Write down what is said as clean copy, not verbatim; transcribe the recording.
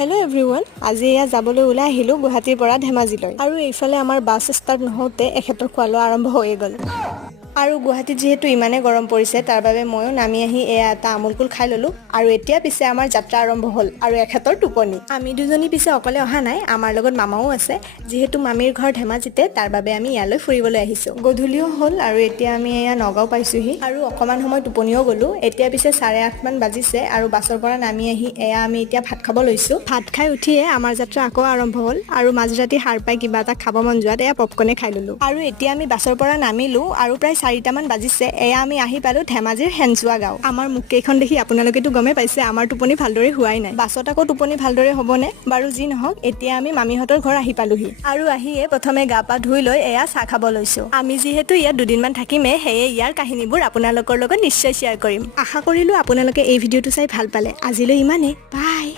Hello everyone, আজি এয়া যাবলৈ ওলাই আহিলো গুৱাহাটীৰ পৰা ধেমাজিলৈ আৰু এইফালে আমাৰ বাস ষ্টাৰ্ট নহওঁতে এখেতৰ খোৱা লোৱা আৰম্ভ হৈ গ'ল আৰু গুৱাহাটীত যেহেতু ইমানে গৰম পৰিছে তাৰ বাবে ময়ো নামি আহি এয়া এটা আমুলকুল খাই ললো আৰু এতিয়া পিছে আমাৰ যাত্ৰা আৰম্ভ হ'ল আৰু এখেতৰ টোপনি আমি দুজনী পিছে অকলে অহা নাই আমাৰ লগত মামাও আছে যেহেতু মামীৰ ঘৰ ধেমাজিতে তাৰ বাবে আমি ইয়ালৈ ফুৰিবলৈ আহিছো গধূলিও হ'ল আৰু এতিয়া আমি এয়া নগাঁও পাইছোহি আৰু অকমান সময় টোপনিও গলো এতিয়া পিছে 8:30 মান বাজিছে আৰু বাছৰ পৰা নামি আহি এয়া আমি এতিয়া ভাত খাব লৈছো ভাত খাই উঠিয়ে আমাৰ যাত্ৰা আকৌ আৰম্ভ হ'ল আৰু মাজৰাতি হাৰ পাই কিবা এটা খাব মন যোৱাত এয়া পপকৰ্নে খাই ললো আৰু এতিয়া আমি বাছৰ পৰা নামিলো আৰু প্ৰায় 4টা মান বাজিছে এয়া আমি আহি পালো ধেমাজিৰ হেনচুৱা গাঁও আমাৰ মুখকেইখন দেখি আপোনালোকেতো গমে পাইছে আমাৰ টোপনি ভালদৰে হোৱাই নাই বাছত আকৌ টোপনি ভালদৰে হ'বনে বাৰু যি নহওক এতিয়া আমি মামীহঁতৰ ঘৰ আহি পালোহি আৰু আহিয়ে প্ৰথমে গা পা ধুই লৈ এয়া চাহ খাব লৈছো আমি যিহেতু ইয়াত দুদিনমান থাকিমে সেয়ে ইয়াৰ কাহিনীবোৰ আপোনালোকৰ লগত নিশ্চয় শ্বেয়াৰ কৰিম আশা কৰিলো আপোনালোকে এই ভিডিঅ'টো চাই ভাল পালে আজিলৈ ইমানে বাই